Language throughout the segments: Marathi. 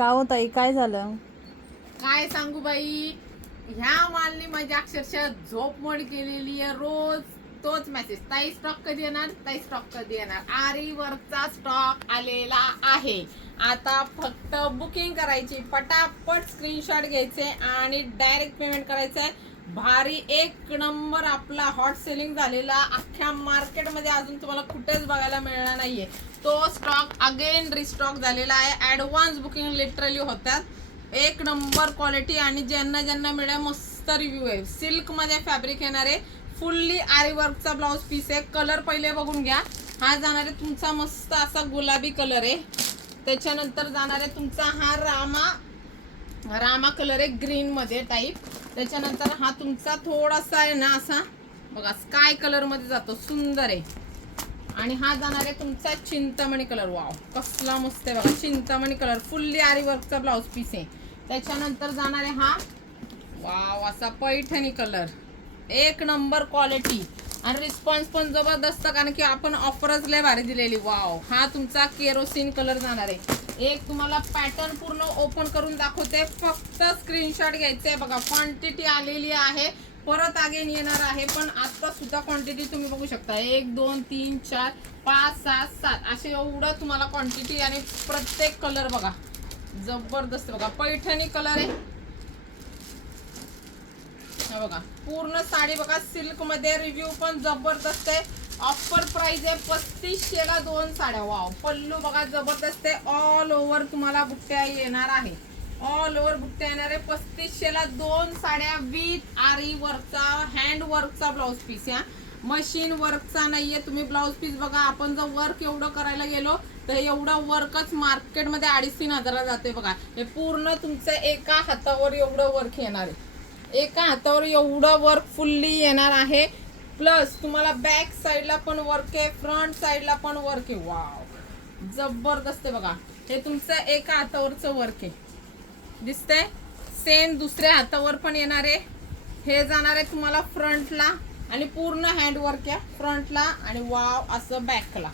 का हो ताई, काय झालं? काय सांगू बाई, ह्या मालनी माझी अक्षरशः झोप मोड केलेली आहे. रोज तोच मेसेज, ताई स्टॉक कधी येणार, ताई स्टॉक कधी येणार. आरी वर्कचा स्टॉक आलेला आहे. आता फक्त बुकिंग करायची, पटापट स्क्रीनशॉट घ्यायचे आणि डायरेक्ट पेमेंट करायचंय. भारी एक नंबर आपला हॉट सेलिंग झालेला अख्ख्या मार्केटमध्ये अजून तुम्हाला कुठेच बघायला मिळणार नाहीये. तो स्टॉक अगेन रिस्टॉक झालेला आहे. ॲडव्हान्स बुकिंग लिटरली होतात. एक नंबर क्वालिटी आणि ज्यांना ज्यांना मिळेल मस्त रिव्ह्यू आहे. सिल्क मध्ये फॅब्रिक येणार आहे. फुल्ली आरी वर्कचा ब्लाउज पीस आहे. कलर पहिले बघून घ्या. हा जाणार आहे तुमचा मस्त असा गुलाबी कलर आहे. त्याच्यानंतर जाणार आहे तुमचा हा रामा कलर आहे ग्रीन मध्ये टाईप. त्याच्यानंतर हा तुमचा थोडासा आहे ना असा बघा स्काय कलर मध्ये जातो, सुंदर आहे. आणि हा जाणार आहे तुमचा चिंतामणी कलर. वाव कसला मस्त आहे बघा, चिंतामणी कलर फुल्ली आरी वर्कचा ब्लाउज पीस आहे. त्याच्यानंतर जाणार आहे हा वाव असा पैठणी कलर, एक नंबर क्वालिटी आणि रिस्पॉन्स पण जबरदस्त, कारण की आपण ऑफरच लय भारी दिलेली. वाव हा तुमचा केरोसिन कलर जाणार आहे. एक तुम्हाला पॅटर्न पूर्ण ओपन करून दाखवते, फक्त स्क्रीनशॉट घ्यायचे. बघा क्वांटिटी आलेली आहे, परत अगेन येणार आहे. पण आता सुद्धा क्वांटिटी तुम्ही बघू शकता, 1 2 3 4 5 6 7 असे एवढं तुम्हाला क्वांटिटी. आणि प्रत्येक कलर बघा जबरदस्त. बघा पैठणी कलर आहे बघा, पूर्ण साडी बघा सिल्क मध्ये. रिव्ह्यू पण जबरदस्त आहे. ऑफर प्राइस आहे 3500 ला 2 साड्या. वाव पल्लू बघा जबरदस्त आहे. ऑल ओव्हर तुम्हाला बुट्ट्या येणार आहे. ऑल ओव्हर बुट्ट्या येणार आहे. 3500 ला 2 साड्या विथ आरी वर्कचा हँड वर्कचा ब्लाउज पीस. या मशीन वर्कचा नाहीये. तुम्ही ब्लाउज पीस बघा, आपण जर वर्क एवढं करायला गेलो तर एवढा वर्कच मार्केटमध्ये 2,500-3 हजाराला जाते. बघा हे पूर्ण तुमचं एका हातावर एवढं वर्क येणार आहे. एका हातावर एवढं वर्क फुल्ली येणार आहे. प्लस तुम्हाला बॅक साईडला पण वर्क आहे, फ्रंट साईडला पण वर्क आहे. वाव जबरदस्त आहे बघा. हे तुमचं एका हातावरचं वर्क आहे, दिसतंय. सेम दुसऱ्या हातावर पण येणार आहे. हे जाणार आहे तुम्हाला फ्रंटला आणि पूर्ण हँड वर्क आहे फ्रंटला आणि वाव असं बॅकला.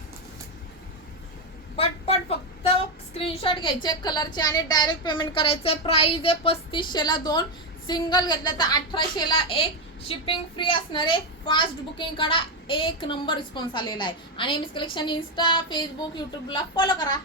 पटपट फक्त स्क्रीनशॉट घ्यायचे कलरचे आणि डायरेक्ट पेमेंट करायचं. प्राइस आहे 3500 ला 2. सिंगल घेतलं तर 1800 ला 1. शिपिंग फ्री असणार आहे. फास्ट बुकिंग करा. एक नंबर रिस्पॉन्स आलेला आहे. आणि M S collection insta, Facebook, यूट्यूबला फॉलो करा.